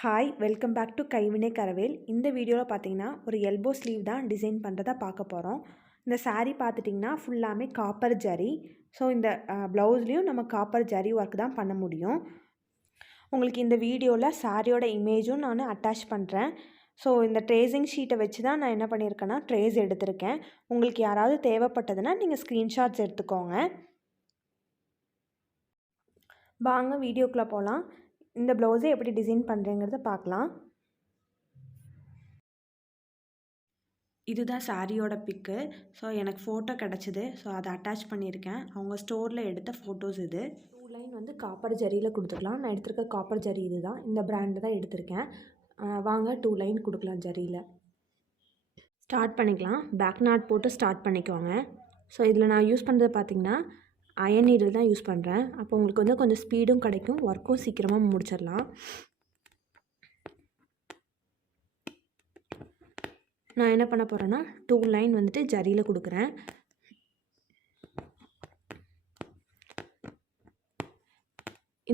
Hi, welcome back to கைவினைக்கரவேல். இந்த வீடியோவில் பார்த்தீங்கன்னா ஒரு எல்போ ஸ்லீவ் தான் டிசைன் பண்ணுறதை பார்க்க போகிறோம். இந்த saree பார்த்துட்டிங்கன்னா ஃபுல்லாமே காப்பர் ஜரி. ஸோ இந்த ப்ளவுஸ்லேயும் நம்ம காப்பர் ஜரி ஒர்க் தான் பண்ண முடியும். உங்களுக்கு இந்த வீடியோவில் சாரியோட இமேஜும் நான் அட்டாச் பண்ணுறேன். ஸோ இந்த ட்ரேசிங் ஷீட்டை வச்சு தான் நான் என்ன பண்ணியிருக்கேன்னா ட்ரேஸ் எடுத்திருக்கேன். உங்களுக்கு யாராவது தேவைப்பட்டதுன்னா நீங்கள் ஸ்க்ரீன்ஷாட்ஸ் எடுத்துக்கோங்க. வாங்க வீடியோக்குள்ளே போகலாம். இந்த ப்ளவுஸை எப்படி டிசைன் பண்ணுறேங்கிறத பார்க்கலாம். இதுதான் சாரியோட பிக்கு. ஸோ எனக்கு ஃபோட்டோ கிடச்சிது. ஸோ அதை அட்டாச் பண்ணியிருக்கேன். அவங்க ஸ்டோரில் எடுத்த ஃபோட்டோஸ் இது. 2 லைன் வந்து காப்பர் ஜரியில் கொடுத்துக்கலாம். நான் எடுத்திருக்க காப்பர் ஜரி இது தான். இந்த பிராண்டு தான் எடுத்திருக்கேன். வாங்க 2 லைன் கொடுக்கலாம் ஜரியில். ஸ்டார்ட் பண்ணிக்கலாம். பேக் நாட் போட்டு ஸ்டார்ட் பண்ணிக்கோங்க. ஸோ இதில் நான் யூஸ் பண்ணுறது பார்த்திங்கன்னா அயன் நீடில் தான் யூஸ் பண்ணுறேன். அப்போ உங்களுக்கு வந்து கொஞ்சம் ஸ்பீடும் கிடைக்கும், ஒர்க்கும் சீக்கிரமாக முடிச்சிடலாம். நான் என்ன பண்ண போகிறேன்னா 2 லைன் வந்துட்டு ஜரியில் கொடுக்குறேன்.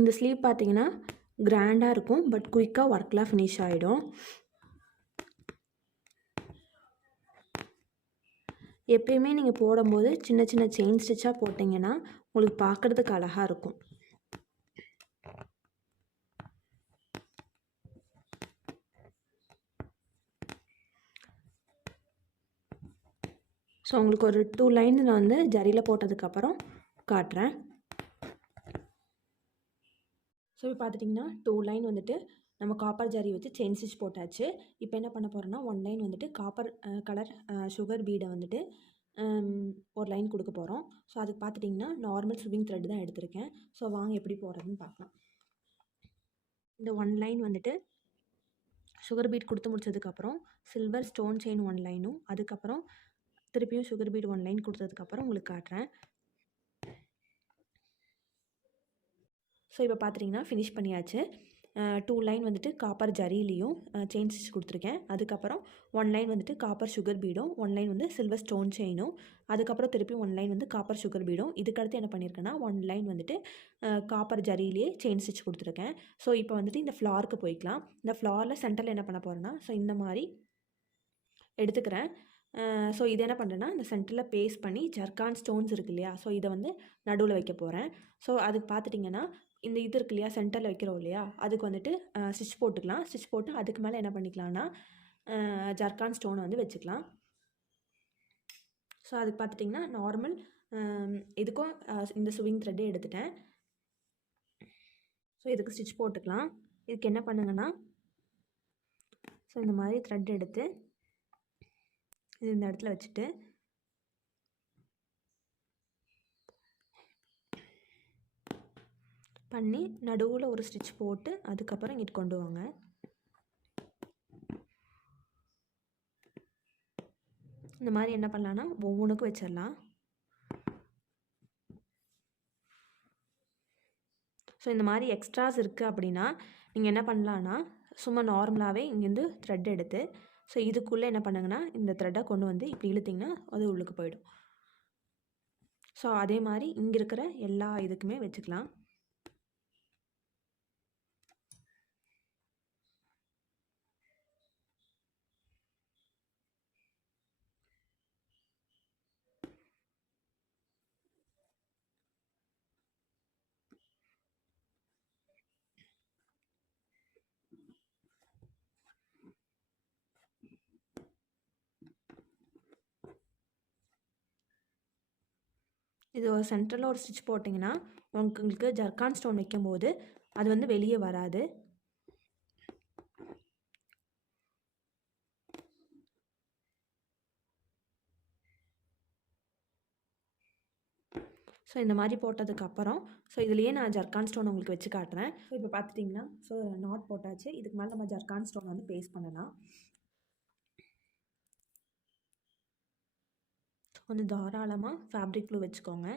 இந்த ஸ்லீவ் பார்த்தீங்கன்னா கிராண்டாக இருக்கும், பட் குயிக்காக ஒர்க்லாம் ஃபினிஷ் ஆகிடும். எப்பயுமே நீங்கள் போடும்போது சின்ன சின்ன செயின் ஸ்டிச்சாக போட்டிங்கன்னா உங்களுக்கு பார்க்குறதுக்கு அழகாக இருக்கும். ஸோ உங்களுக்கு ஒரு 2 லைன் நான் வந்து ஜரியில் போட்டதுக்கப்புறம் காட்டுறேன். ஸோ இப்போ பார்த்துட்டிங்கன்னா 2 லைன் வந்துட்டு நம்ம காப்பர் ஜரி வச்சு செயின் ஸ்டிச் போட்டாச்சு. இப்போ என்ன பண்ண போகிறோன்னா 1 லைன் வந்துட்டு காப்பர் கலர் சுகர் பீடை வந்துட்டு ஒரு லைன் கொடுக்க போகிறோம். ஸோ அதுக்கு பார்த்துட்டிங்கன்னா நார்மல் ஸ்விங் த்ரெட் தான் எடுத்திருக்கேன். ஸோ வாங்க எப்படி போடுறதுன்னு பார்க்கலாம். இந்த 1 லைன் வந்துட்டு சுகர் பீட் கொடுத்து முடிச்சதுக்கப்புறம் சில்வர் ஸ்டோன் செயின் 1 லைனும், அதுக்கப்புறம் திருப்பியும் சுகர் பீட் 1 லைன் கொடுத்ததுக்கப்புறம் உங்களுக்கு காட்டுறேன். ஸோ இப்போ பார்த்துட்டிங்கன்னா ஃபினிஷ் பண்ணியாச்சு. 2 லைன் வந்துட்டு காப்பர் ஜரிலையும் செயின் ஸ்டிச் கொடுத்துருக்கேன். அதுக்கப்புறம் 1 லைன் வந்துட்டு காப்பர் சுகர் பீடும், 1 லைன் வந்து சில்வர் ஸ்டோன் செயினும், அதுக்கப்புறம் திருப்பி 1 லைன் வந்து காப்பர் சுகர் பீடும். இதுக்கடுத்து என்ன பண்ணியிருக்கேன்னா 1 லைன் வந்துட்டு காப்பர் ஜரியிலேயே செயின் ஸ்டிச் கொடுத்துருக்கேன். ஸோ இப்போ வந்துட்டு இந்த ஃப்ளாருக்கு போய்க்கலாம். இந்த ஃப்ளாரில் சென்டரில் என்ன பண்ண போகிறேன்னா ஸோ இந்த மாதிரி எடுத்துக்கிறேன். ஸோ இதை என்ன பண்ணுறேன்னா இந்த சென்டரில் பேஸ்ட் பண்ணி ஜர்கான் ஸ்டோன்ஸ் இருக்குது இல்லையா, ஸோ இதை வந்து நடுவில் வைக்க போகிறேன். ஸோ அதுக்கு பார்த்துட்டிங்கன்னா இந்த இது இருக்கு இல்லையா, சென்டரில் வைக்கிறோம் இல்லையா, அதுக்கு வந்துட்டு ஸ்டிச் போட்டுக்கலாம். ஸ்டிச் போட்டு அதுக்கு மேலே என்ன பண்ணிக்கலாம்னா ஜர்கான் ஸ்டோனை வந்து வச்சுக்கலாம். ஸோ அதுக்கு பார்த்துட்டிங்கன்னா நார்மல் இதுக்கும் இந்த ஸ்விங் த்ரெட்டே எடுத்துட்டேன். ஸோ இதுக்கு ஸ்டிச் போட்டுக்கலாம். இதுக்கு என்ன பண்ணுங்கன்னா ஸோ இந்த மாதிரி த்ரெட் எடுத்து இது இந்த இடத்துல வச்சுட்டு பண்ணி நடுவில் ஒரு ஸ்டிச் போட்டு அதுக்கப்புறம் இங்கிட்டு கொண்டு வாங்க. இந்த மாதிரி என்ன பண்ணலான்னா ஒவ்வொன்றுக்கும் வச்சிடலாம். ஸோ இந்த மாதிரி எக்ஸ்ட்ராஸ் இருக்குது அப்படின்னா நீங்கள் என்ன பண்ணலான்னா சும்மா நார்மலாகவே இங்கேருந்து த்ரெட் எடுத்து ஸோ இதுக்குள்ளே என்ன பண்ணுங்கன்னா இந்த த்ரெட்டை கொண்டு வந்து இப்படி இழுத்திங்கன்னா அது உள்ளுக்கு போயிடும். ஸோ அதே மாதிரி இங்கே இருக்கிற எல்லா இதுக்குமே வச்சுக்கலாம். இது ஒரு சென்டரில் ஒரு ஸ்டிச் போட்டிங்கன்னா உங்களுக்கு ஜர்கான் ஸ்டோன் வைக்கும்போது அது வந்து வெளியே வராது. ஸோ இந்த மாதிரி போட்டதுக்கப்புறம் ஸோ இதுலேயே நான் ஜர்கான் ஸ்டோன் உங்களுக்கு வச்சு காட்டுறேன். ஸோ இப்போ பார்த்துட்டிங்கன்னா ஸோ நாட் போட்டாச்சு. இதுக்கு மேலே நம்ம ஜர்கான் ஸ்டோன் வந்து பேஸ்ட் பண்ணலாம். கொஞ்சம் தாராளமாக ஃபேப்ரிக் க்ளூ வச்சுக்கோங்க.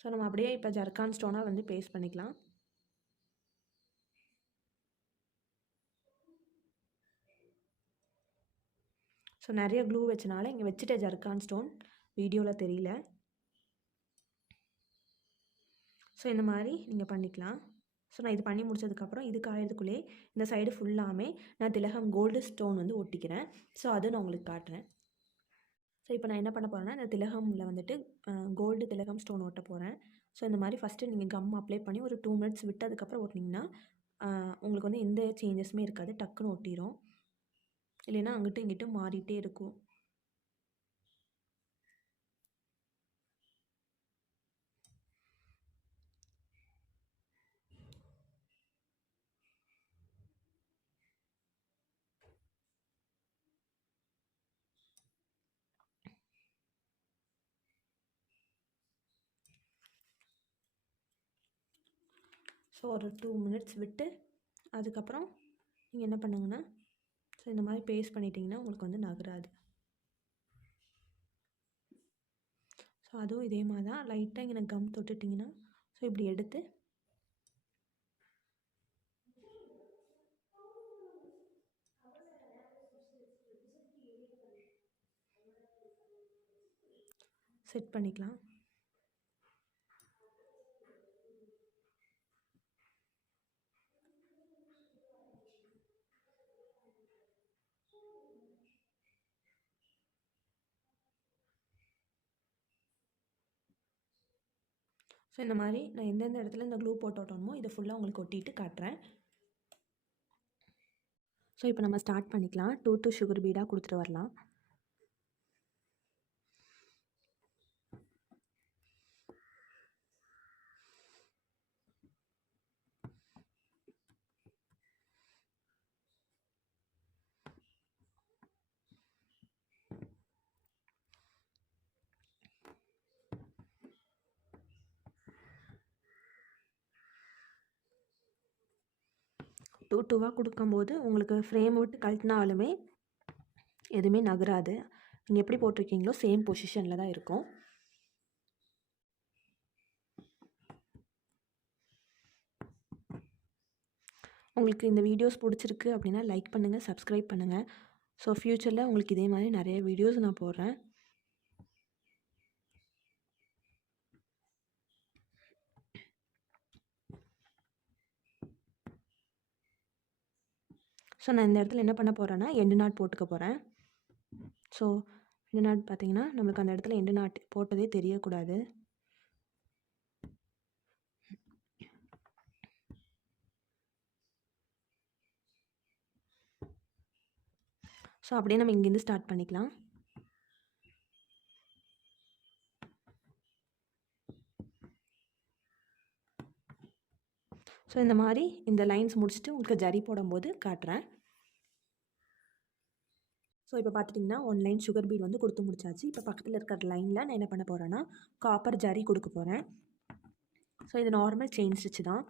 ஸோ நம்ம அப்படியே இப்போ ஜர்கான் ஸ்டோனாக வந்து பேஸ்ட் பண்ணிக்கலாம். ஸோ நிறைய க்ளூ வச்சனால இங்கே வச்சுட்ட ஜர்கான் ஸ்டோன் வீடியோவில் தெரியல. ஸோ இந்த மாதிரி நீங்கள் பண்ணிக்கலாம். ஸோ நான் இது பண்ணி முடிச்சதுக்கப்புறம் இது காயறதுக்குள்ளே இந்த சைடு ஃபுல்லாமே நான் திலகம் கோல்டு ஸ்டோன் வந்து ஒட்டிக்கிறேன். ஸோ அதை நான் உங்களுக்கு காட்டுறேன். ஸோ இப்போ நான் என்ன பண்ண போகிறேன்னா, இந்த திலகமில் வந்துட்டு கோல்டு திலகம் ஸ்டோன் ஒட்ட போகிறேன். ஸோ இந்த மாதிரி ஃபஸ்ட்டு நீங்கள் கம் அப்ளை பண்ணி ஒரு 2 மினிட்ஸ் விட்டதுக்கப்புறம் ஒட்டினீங்கன்னா உங்களுக்கு வந்து எந்த சேஞ்சஸுமே இருக்காது, டக்குன்னு ஒட்டிடும். இல்லைன்னா அங்கிட்டும் இங்கிட்டும் மாறிட்டே இருக்கும். ஸோ ஒரு 2 மினிட்ஸ் விட்டு அதுக்கப்புறம் நீங்கள் என்ன பண்ணுங்கன்னா, ஸோ இந்த மாதிரி பேஸ்ட் பண்ணிட்டீங்கன்னா உங்களுக்கு வந்து நகராது. ஸோ அதுவும் இதே மாதிரி தான் லைட்டாக இங்கே கம் தொட்டுட்டிங்கன்னா ஸோ இப்படி எடுத்து செட் பண்ணிக்கலாம். ஸோ இந்த மாதிரி நான் எந்தெந்த இடத்துல இந்த க்ளூ போட்டு ஒட்டணுமோ இதை ஃபுல்லாக உங்களுக்கு ஒட்டிட்டு காட்டுறேன். ஸோ இப்போ நம்ம ஸ்டார்ட் பண்ணிக்கலாம். 2 சுகர் பீடாக கொடுத்துட்டு வரலாம். டூவாக கொடுக்கும்போது உங்களுக்கு ஃப்ரேம் விட்டு கழட்டினாலுமே எதுவுமே நகராது. நீங்கள் எப்படி போட்டிருக்கீங்களோ சேம் பொசிஷனில் தான் இருக்கும். உங்களுக்கு இந்த வீடியோஸ் பிடிச்சிருக்கு அப்படின்னா லைக் பண்ணுங்கள், சப்ஸ்கிரைப் பண்ணுங்கள். ஸோ ஃப்யூச்சரில் உங்களுக்கு இதே மாதிரி நிறைய வீடியோஸ் நான் போடுறேன். ஸோ நான் இந்த இடத்துல என்ன பண்ண போகிறேன்னா எண்டு நாட் போட்டுக்க போகிறேன். ஸோ எண்டு நாட் பார்த்திங்கன்னா நம்மளுக்கு அந்த இடத்துல எண்டு நாட் போட்டதே தெரியக்கூடாது. ஸோ அப்படியே நம்ம இங்கேருந்து ஸ்டார்ட் பண்ணிக்கலாம். ஸோ இந்த மாதிரி இந்த லைன்ஸ் முடிச்சுட்டு உங்களுக்கு ஜரி போடும்போது காட்டுறேன். ஸோ இப்போ பார்த்துட்டிங்கன்னா 1 லைன் சுகர் பீட் வந்து கொடுத்து முடிச்சாச்சு. இப்போ பக்கத்தில் இருக்கிற லைனில் நான் என்ன பண்ண போகிறேன்னா காப்பர் ஜரி கொடுக்க போகிறேன். ஸோ இது நார்மல் செயின் ஸ்டிச் தான்.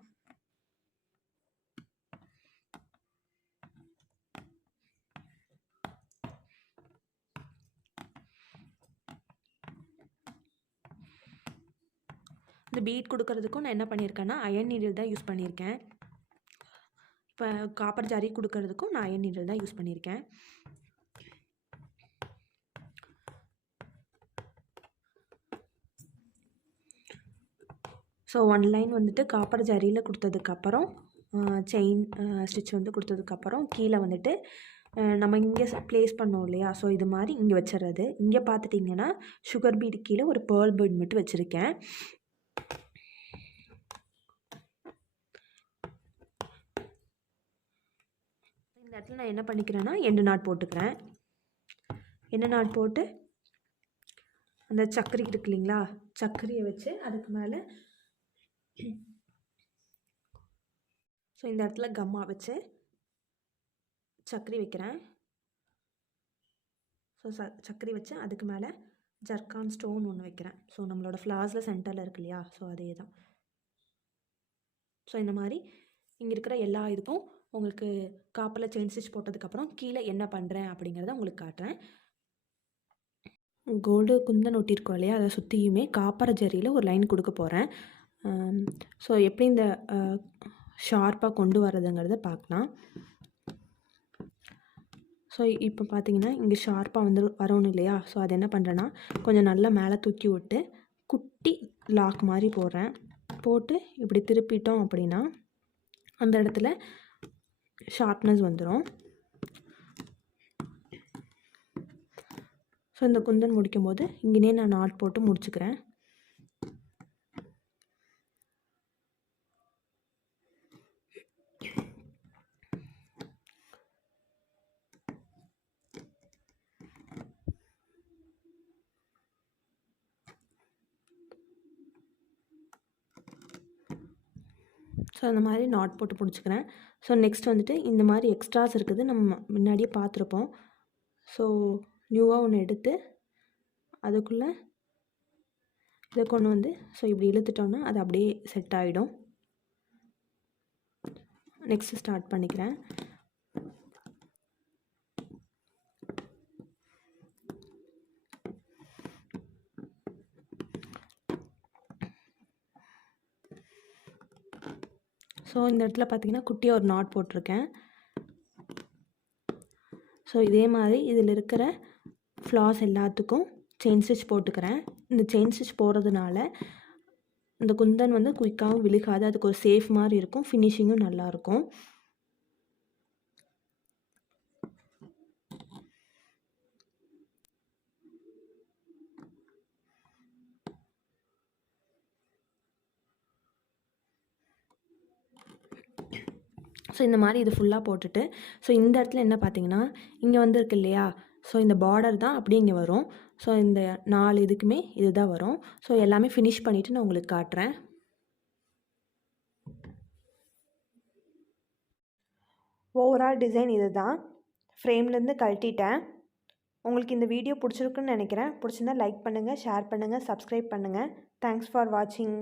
இந்த பீட் கொடுக்கறதுக்கும் நான் என்ன பண்ணியிருக்கேன்னா அயன் நீடில் தான் யூஸ் பண்ணியிருக்கேன். இப்போ காப்பர் ஜரி கொடுக்கறதுக்கும் நான் அயன் நீடில் தான் யூஸ் பண்ணியிருக்கேன். ஸோ 1 லைன் வந்துட்டு காப்பர் ஜரியில் கொடுத்ததுக்கப்புறம் செயின் ஸ்டிச் வந்து கொடுத்ததுக்கப்புறம் கீழே வந்துட்டு நம்ம இங்கே ப்ளேஸ் பண்ணோம் இல்லையா, ஸோ இது மாதிரி இங்கே வச்சிடுறது. இங்கே பார்த்துட்டிங்கன்னா சுகர் பீடு கீழே ஒரு பேர்ல் பீட் மட்டும் வச்சுருக்கேன். இந்த இடத்துல நான் என்ன பண்ணிக்கிறேன்னா எண்டு நாட் போட்டுக்கிறேன். எண்டு நாட் போட்டு அந்த சக்கரி இருக்கு இல்லைங்களா, சக்கரியை வச்சு அதுக்கு மேலே ஸோ இந்த இடத்துல கம்மா வச்சு சக்கரி வைக்கிறேன். ஸோ சக்கரி வச்சு அதுக்கு மேலே ஜர்கான் ஸ்டோன் ஒன்று வைக்கிறேன். ஸோ நம்மளோட ஃப்ளார்ஸில் சென்டரில் இருக்கு இல்லையா, ஸோ அதே தான். ஸோ இந்த மாதிரி இங்கே இருக்கிற எல்லா இதுக்கும் உங்களுக்கு காப்பரில் செயின் ஸ்டிச் போட்டதுக்கப்புறம் கீழே என்ன பண்ணுறேன் அப்படிங்கிறத உங்களுக்கு காட்டுறேன். கோல்டு குந்தன் ஒட்டியிருக்கோம் இல்லையா, அதை சுற்றியுமே காப்பர் ஜரியில் ஒரு லைன் கொடுக்க போகிறேன். ஸோ எப்படி இந்த ஷார்ப்பாக கொண்டு வரதுங்கிறத பார்க்கலாம். ஸோ இப்போ பார்த்தீங்கன்னா இங்கே ஷார்ப்பாக வந்து வரணும் இல்லையா, ஸோ அது என்ன பண்ணுறேன்னா கொஞ்சம் நல்லா மேலே தூக்கி விட்டு குட்டி லாக் மாதிரி போடுறேன். போட்டு இப்படி திருப்பிட்டோம் அப்படின்னா அந்த இடத்துல ஷார்ப்னஸ் வந்துடும். ஸோ இந்த குந்தன் முடிக்கும்போது இங்கேயே நான் நாட் போட்டு முடிச்சுக்கிறேன். ஸோ அந்த மாதிரி நாட் போட்டு பிடிச்சிக்கிறேன். ஸோ நெக்ஸ்ட் வந்துட்டு இந்த மாதிரி எக்ஸ்ட்ராஸ் இருக்குது, நம்ம முன்னாடியே பார்த்துருப்போம். ஸோ நியூவாக ஒன்று எடுத்து அதுக்குள்ளே இதை கொண்டு வந்து ஸோ இப்படி இழுத்துட்டோன்னா அது அப்படியே செட் ஆகிடும். நெக்ஸ்ட்டு ஸ்டார்ட் பண்ணிக்கிறேன். ஸோ இந்த இடத்துல பார்த்திங்கன்னா குட்டியாக ஒரு நாட் போட்டிருக்கேன். ஸோ இதே மாதிரி இதில் இருக்கிற ஃப்ளாஸ் எல்லாத்துக்கும் செயின் ஸ்டிச் போட்டுக்கிறேன். இந்த செயின் ஸ்டிச் போடுறதுனால இந்த குந்தன் வந்து குயிக்காகவும் விழுகாது, அதுக்கு ஒரு சேஃப் மாதிரி இருக்கும், ஃபினிஷிங்கும் நல்லாயிருக்கும். ஸோ இந்த மாதிரி இது ஃபுல்லாக போட்டுட்டு ஸோ இந்த இடத்துல என்ன பார்த்தீங்கன்னா இங்கே வந்துருக்கு இல்லையா, ஸோ இந்த பார்டர் தான் அப்படியே இங்கே வரும். ஸோ இந்த 4 இதுக்குமே இது தான் வரும். ஸோ எல்லாமே ஃபினிஷ் பண்ணிவிட்டு நான் உங்களுக்கு காட்டுறேன். ஓவரால் டிசைன் இது தான். ஃப்ரேம்லேருந்து கழட்டிட்டேன். உங்களுக்கு இந்த வீடியோ பிடிச்சிருக்குன்னு நினைக்கிறேன். பிடிச்சிருந்தா லைக் பண்ணுங்கள், ஷேர் பண்ணுங்கள், சப்ஸ்கிரைப் பண்ணுங்கள். தேங்க்ஸ் ஃபார் வாட்சிங்.